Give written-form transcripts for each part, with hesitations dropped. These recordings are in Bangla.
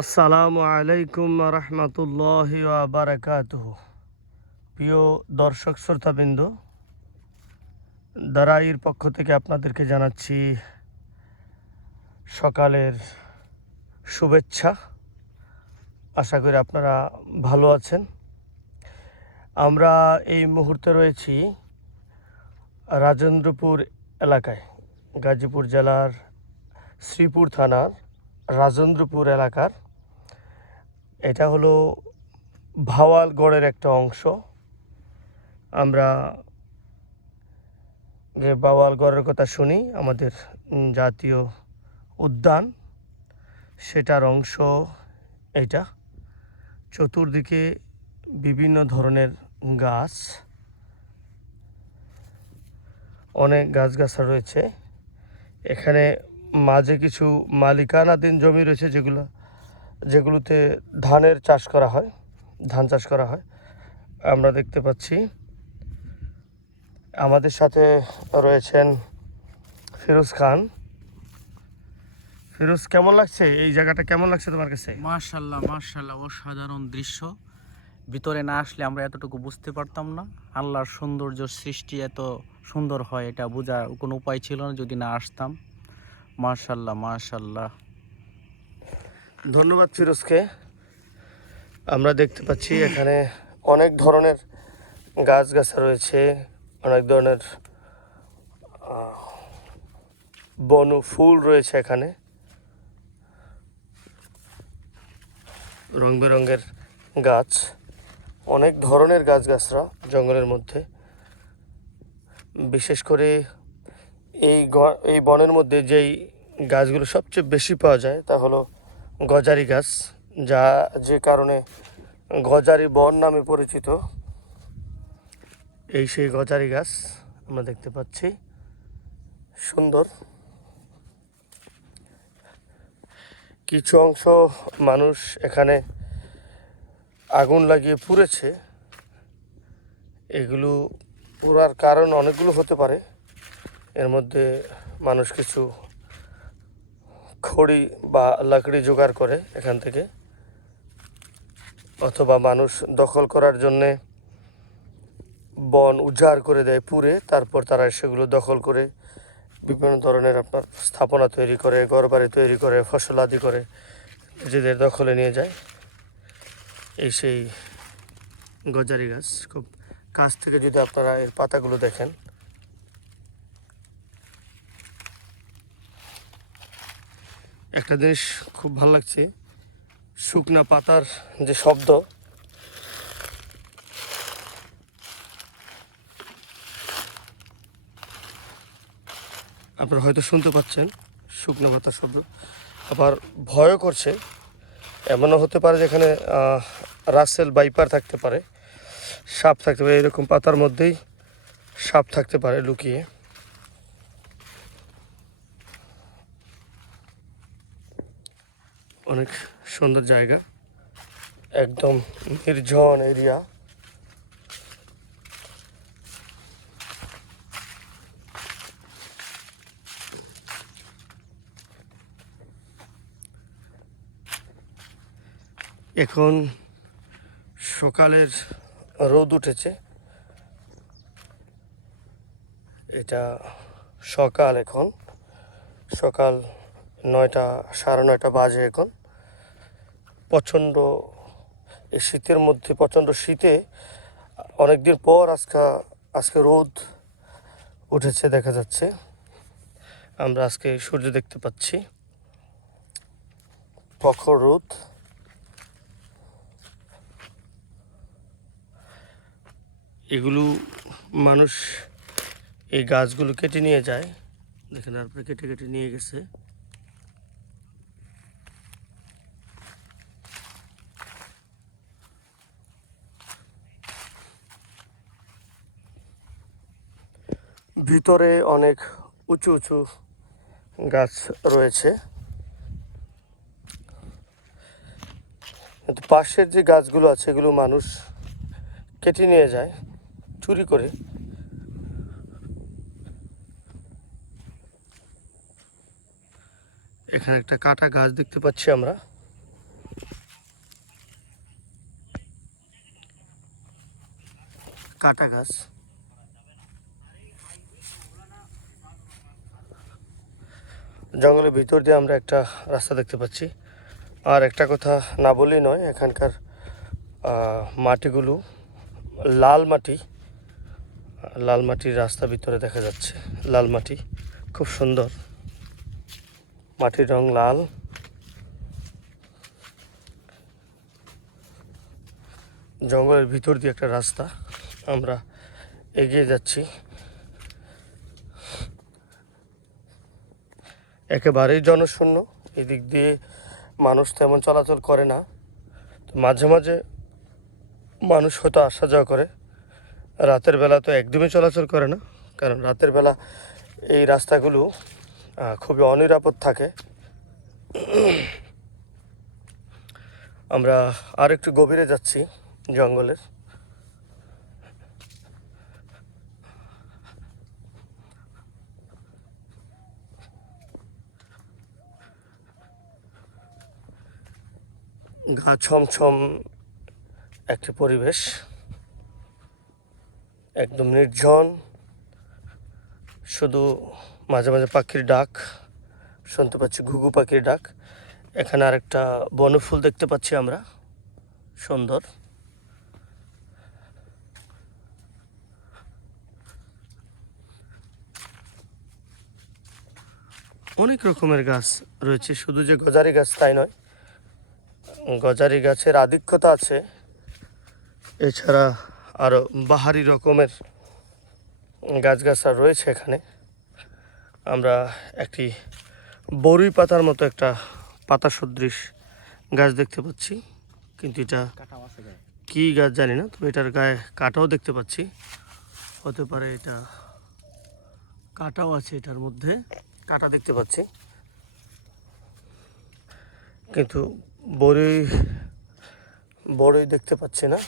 আসসালামু আলাইকুম রহমতুল্লাহি ওয়া বারাকাতুহু। প্রিয় দর্শক শ্রোতাবৃন্দ, দারাইর পক্ষ থেকে আপনাদেরকে জানাচ্ছি সকালের শুভেচ্ছা। আশা করি আপনারা ভালো আছেন। আমরা এই মুহূর্তে রয়েছি রাজেন্দ্রপুর এলাকায়, গাজীপুর জেলার শ্রীপুর থানার রাজেন্দ্রপুর এলাকার। এটা হলো ভাওয়ালগড়ের একটা অংশ। আমরা যে ভাওয়ালগড়ের কথা শুনি, আমাদের জাতীয় উদ্যান, সেটার অংশ এইটা। চতুর্দিকে বিভিন্ন ধরনের গাছ, অনেক গাছগাছড়া রয়েছে। এখানে মাঝে কিছু মালিকানাধীন জমি রয়েছে যেগুলোতে ধানের চাষ করা হয়, ধান চাষ করা হয়। আমরা দেখতে পাচ্ছি আমাদের সাথে রয়েছেন ফিরোজ খান। ফিরোজ, কেমন লাগছে এই জায়গাটা? কেমন লাগছে তোমার কাছে? মাশাআল্লাহ মাশাআল্লাহ, অসাধারণ দৃশ্য। ভিতরে না আসলে আমরা এতটুকু বুঝতে পারতাম না। আল্লাহর সৌন্দর্য সৃষ্টি এত সুন্দর হয়, এটা বোঝার কোনো উপায় ছিল না যদি না আসতাম। মাশাআল্লাহ মাশাআল্লাহ। ধন্যবাদ ফিরোজকে। আমরা দেখতে পাচ্ছি এখানে অনেক ধরনের গাছগাছা রয়েছে, অনেক ধরনের বন ফুল রয়েছে এখানে, রং বেরঙের গাছ, অনেক ধরনের গাছগাছরা জঙ্গলের মধ্যে। বিশেষ করে এই বনের মধ্যে যেই গাছগুলো সবচেয়ে বেশি পাওয়া যায় তা হলো গজারি গাছ, যে কারণে গজারি বন নামে পরিচিত। সেই গজারি গাছ আমরা দেখতে পাচ্ছি, সুন্দর। কিছু অংশ মানুষ এখানে আগুন লাগিয়ে পুড়েছে। এগুলো পুরার কারণ অনেকগুলো হতে পারে। এর মধ্যে মানুষ কিছু খড়ি বা লাকড়ি জোগাড় করে এখান থেকে, অথবা মানুষ দখল করার জন্যে বন উজাড় করে দেয় পুড়ে, তারপর তারা সেগুলো দখল করে বিভিন্ন ধরনের আপনার স্থাপনা তৈরি করে, ঘরবাড়ি তৈরি করে, ফসল আদি করে নিজেদের দখলে নিয়ে যায়। সেই গজারি গাছ খুব কাছ থেকে যদি আপনারা এর পাতাগুলো দেখেন, একটা জিনিস খুব ভালো লাগছে, শুকনা পাতার যে শব্দ, আপনারা হয়তো শুনতে পাচ্ছেন শুকনো পাতার শব্দ। আবার ভয়ও করছে, এমনও হতে পারে যেখানে রাসেল ভাইপার থাকতে পারে, সাপ থাকতে পারে, এরকম পাতার মধ্যেই সাপ থাকতে পারে লুকিয়ে। অনেক সুন্দর জায়গা, একদম নির্জন এরিয়া। এখন সকালের রোদ উঠেছে, এটা সকাল, এখন সকাল 9টা, 9:30 বাজে এখন। প্রচণ্ড এই শীতের মধ্যে, প্রচণ্ড শীতে অনেকদিন পর আজকে রোদ উঠেছে দেখা যাচ্ছে। আমরা আজকে সূর্য দেখতে পাচ্ছি, প্রখর রোদ। এগুলো মানুষ এই গাছগুলো কেটে নিয়ে যায়, দেখেন, তারপরে কেটে কেটে নিয়ে গেছে। ভিতরে অনেক উঁচু উঁচু গাছ রয়েছে, কিন্তু পাশের যে গাছগুলো আছে এগুলো মানুষ কেটে নিয়ে যায় চুরি করে। এখানে একটা কাটা গাছ দেখতে পাচ্ছি আমরা। কাটা গাছ। জঙ্গলের ভিতর দিয়ে আমরা একটা রাস্তা দেখতে পাচ্ছি। আর একটা কথা না বলেই নয়, এখানকার মাটিগুলো লাল মাটি, লাল মাটির রাস্তা ভিতরে দেখা যাচ্ছে। লাল মাটি খুব সুন্দর, মাটির রং লাল। জঙ্গলের ভিতর দিয়ে একটা রাস্তা, আমরা এগিয়ে যাচ্ছি। একেবারেই জনশূন্য, এদিক দিয়ে মানুষ তেমন চলাচল করে না। তো মাঝে মাঝে মানুষ হয়তো আসা যাওয়া করে, রাতের বেলা তো একদমই চলাচল করে না, কারণ রাতের বেলা এই রাস্তাগুলো খুবই অনিরাপদ থাকে। আমরা আর একটু গভীরে যাচ্ছি জঙ্গলের। গা ছমছম একটি পরিবেশ, একদম নির্জন। শুধু মাঝে মাঝে পাখির ডাক শুনতে পাচ্ছি, ঘুঘু পাখির ডাক। এখানে আরেকটা বনফুল দেখতে পাচ্ছি আমরা, সুন্দর। অনেক রকমের গাছ রয়েছে, শুধু যে গজারি গাছ তাই নয়, গজারি গাছের আধিক্যতা আছে, এছাড়া আরও বাহারি রকমের গাছগাছরা রয়েছে এখানে। আমরা একটি বড়ই পাতার মতো একটা পাতা সদৃশ গাছ দেখতে পাচ্ছি, কিন্তু এটা কি গাছ জানি না, তবে এটার গায়ে কাঁটাও দেখতে পাচ্ছি। হতে পারে এটা কাঁটাও আছে, এটার মধ্যে কাঁটা দেখতে পাচ্ছি, কিন্তু বড়ই দেখতে পাচ্ছি না।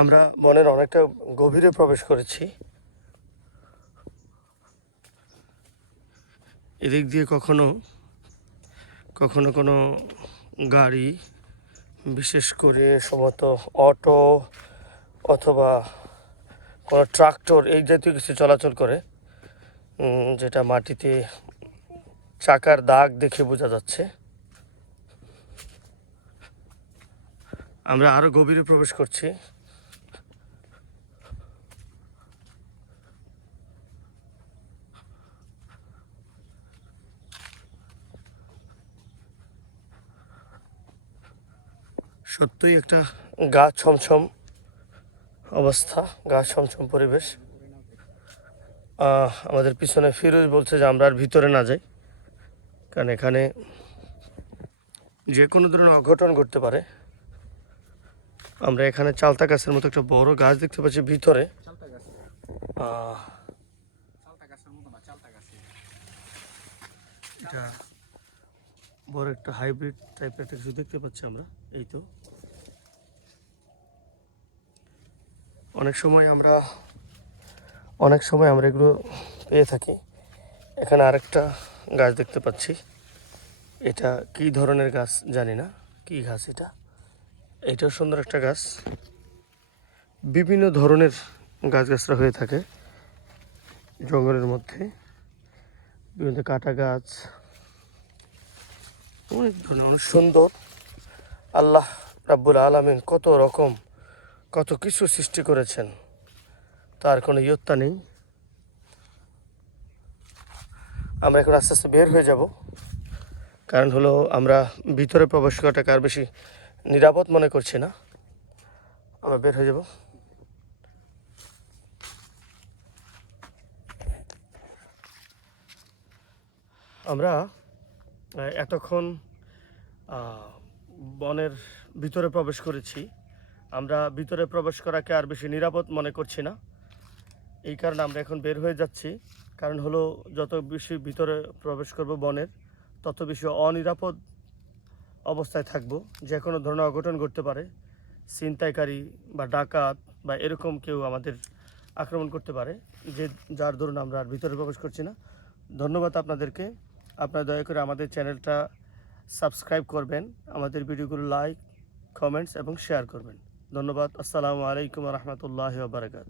আমরা বনের অনেকটা গভীরে প্রবেশ করেছি। এদিক দিয়ে কখনো কখনো কোনো গাড়ি, বিশেষ করে সম্ভবত অটো অথবা কোনো ট্রাক্টর এই জাতীয় কিছু চলাচল করে, যেটা মাটিতে চাকার দাগ দেখে বোঝা যাচ্ছে। আমরা আরো গভীরে প্রবেশ করছি। সত্যই একটা গা ছমছম অবস্থা, গা ছমছম পরিবেশ। আমাদের পিছনে ফিরোজ বলছে যে আমরা আর ভিতরে না যাই, কারণ এখানে যে কোনো ধরনের অঘটন ঘটতে পারে। আমরা এখানে চালতা গাছের মতো একটা বড় গাছ দেখতে পাচ্ছি ভিতরে। এটা বড় একটা হাইব্রিড টাইপের একটা কিছু দেখতে পাচ্ছি আমরা। এই তো অনেক সময় আমরা এগুলো পেয়ে থাকি। এখানে আরেকটা গাছ দেখতে পাচ্ছি, এটা কি ধরনের গাছ জানি না, কি গাছ এটা। এটাও সুন্দর একটা গাছ। বিভিন্ন ধরনের গাছগাছরা হয়ে থাকে জঙ্গলের মধ্যে, বিভিন্ন কাটা গাছ, অনেক ধরনের, অনেক সুন্দর। আল্লাহ রাব্বুল আলামিন কত কিছু সৃষ্টি করেছেন, তার কোনো ইয়ত্তা নেই। আমরা এখন আস্তে আস্তে বের হয়ে যাব, কারণ হলো আমরা ভিতরে প্রবেশ করাটাকে আর বেশি নিরাপদ মনে করছি না। আমরা বের হয়ে যাব। আমরা এতক্ষণ বনের ভিতরে প্রবেশ করেছি। আমরা ভিতরে প্রবেশ করাকে আর বেশি নিরাপদ মনে করছি না, এই কারণে আমরা এখন বের হয়ে যাচ্ছি। কারণ হলো যত বেশি ভিতরে প্রবেশ করব বনের, তত বেশি অনিরাপদ অবস্থায় থাকব। যে কোনো ধরনের অঘটন ঘটতে পারে, ছিনতাইকারী বা ডাকাত বা এরকম কেউ আমাদের আক্রমণ করতে পারে, যার ধরুন আমরা আর ভিতরে প্রবেশ করছি না। ধন্যবাদ আপনাদেরকে। আপনারা দয়া করে আমাদের চ্যানেলটা সাবস্ক্রাইব করবেন, আমাদের ভিডিওগুলো লাইক, কমেন্টস এবং শেয়ার করবেন। ধন্যবাদ। আসসালামু আলাইকুম রহমতুল্লাহ বারকাত।